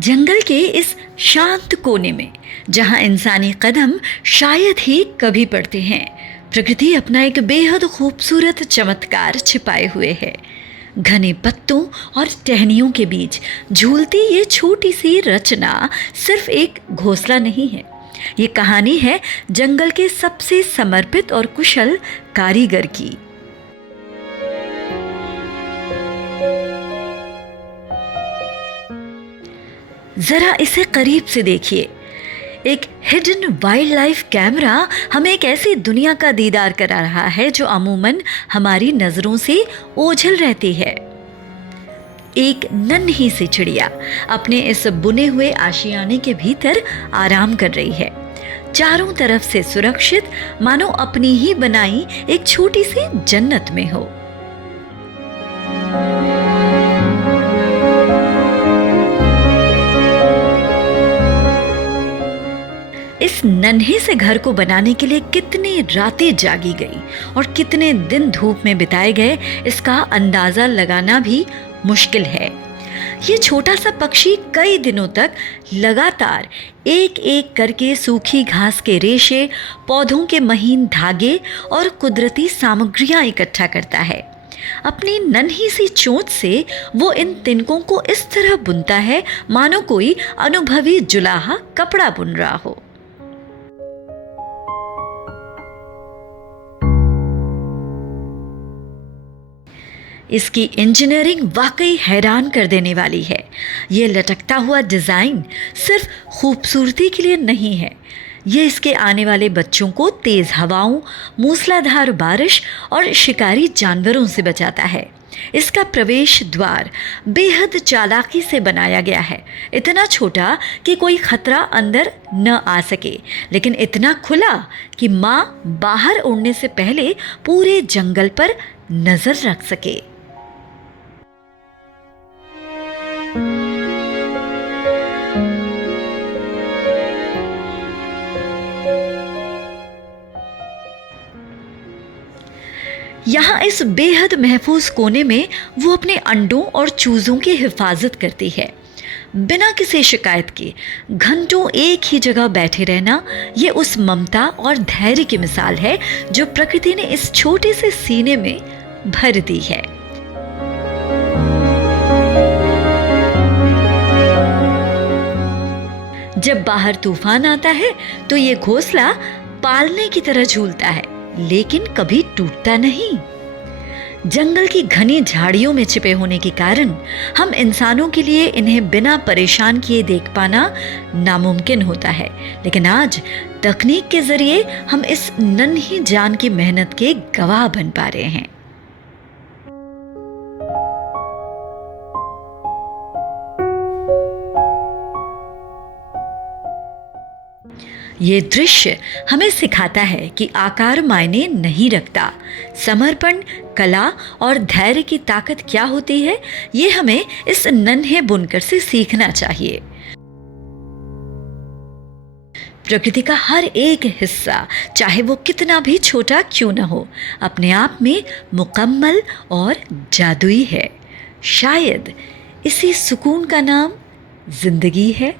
जंगल के इस शांत कोने में जहां इंसानी कदम शायद ही कभी पड़ते हैं, प्रकृति अपना एक बेहद खूबसूरत चमत्कार छिपाए हुए है। घने पत्तों और टहनियों के बीच झूलती ये छोटी सी रचना सिर्फ एक घोंसला नहीं है। ये कहानी है जंगल के सबसे समर्पित और कुशल कारीगर की। जरा इसे करीब से देखिए। एक हिडन वाइल्ड लाइफ कैमरा हमें एक ऐसी दुनिया का दीदार करा रहा है जो अमूमन हमारी नजरों से ओझल रहती है। एक नन्ही सी चिड़िया अपने इस बुने हुए आशियाने के भीतर आराम कर रही है, चारों तरफ से सुरक्षित, मानो अपनी ही बनाई एक छोटी सी जन्नत में हो। इस नन्हे से घर को बनाने के लिए कितनी रातें जागी गई और कितने दिन धूप में बिताए गए, इसका अंदाजा लगाना भी मुश्किल है। ये छोटा सा पक्षी कई दिनों तक लगातार एक एक करके सूखी घास के रेशे, पौधों के महीन धागे और कुदरती सामग्रियां इकट्ठा करता है। अपनी नन्ही सी चोंच से वो इन तिनकों को इस तरह बुनता है मानो कोई अनुभवी जुलाहा कपड़ा बुन रहा हो। इसकी इंजीनियरिंग वाकई हैरान कर देने वाली है। ये लटकता हुआ डिज़ाइन सिर्फ खूबसूरती के लिए नहीं है, ये इसके आने वाले बच्चों को तेज़ हवाओं, मूसलाधार बारिश और शिकारी जानवरों से बचाता है। इसका प्रवेश द्वार बेहद चालाकी से बनाया गया है, इतना छोटा कि कोई खतरा अंदर न आ सके, लेकिन इतना खुला कि माँ बाहर उड़ने से पहले पूरे जंगल पर नज़र रख सके। यहाँ इस बेहद महफूज कोने में वो अपने अंडों और चूजों की हिफाजत करती है। बिना किसी शिकायत के घंटों एक ही जगह बैठे रहना, ये उस ममता और धैर्य की मिसाल है जो प्रकृति ने इस छोटे से सीने में भर दी है। जब बाहर तूफान आता है तो ये घोंसला पालने की तरह झूलता है, लेकिन कभी टूटता नहीं। जंगल की घनी झाड़ियों में छिपे होने के कारण हम इंसानों के लिए इन्हें बिना परेशान किए देख पाना नामुमकिन होता है, लेकिन आज तकनीक के जरिए हम इस नन्ही जान की मेहनत के गवाह बन पा रहे हैं। ये दृश्य हमें सिखाता है कि आकार मायने नहीं रखता। समर्पण, कला और धैर्य की ताकत क्या होती है, ये हमें इस नन्हे बुनकर से सीखना चाहिए। प्रकृति का हर एक हिस्सा, चाहे वो कितना भी छोटा क्यों न हो, अपने आप में मुकम्मल और जादुई है। शायद इसी सुकून का नाम जिंदगी है।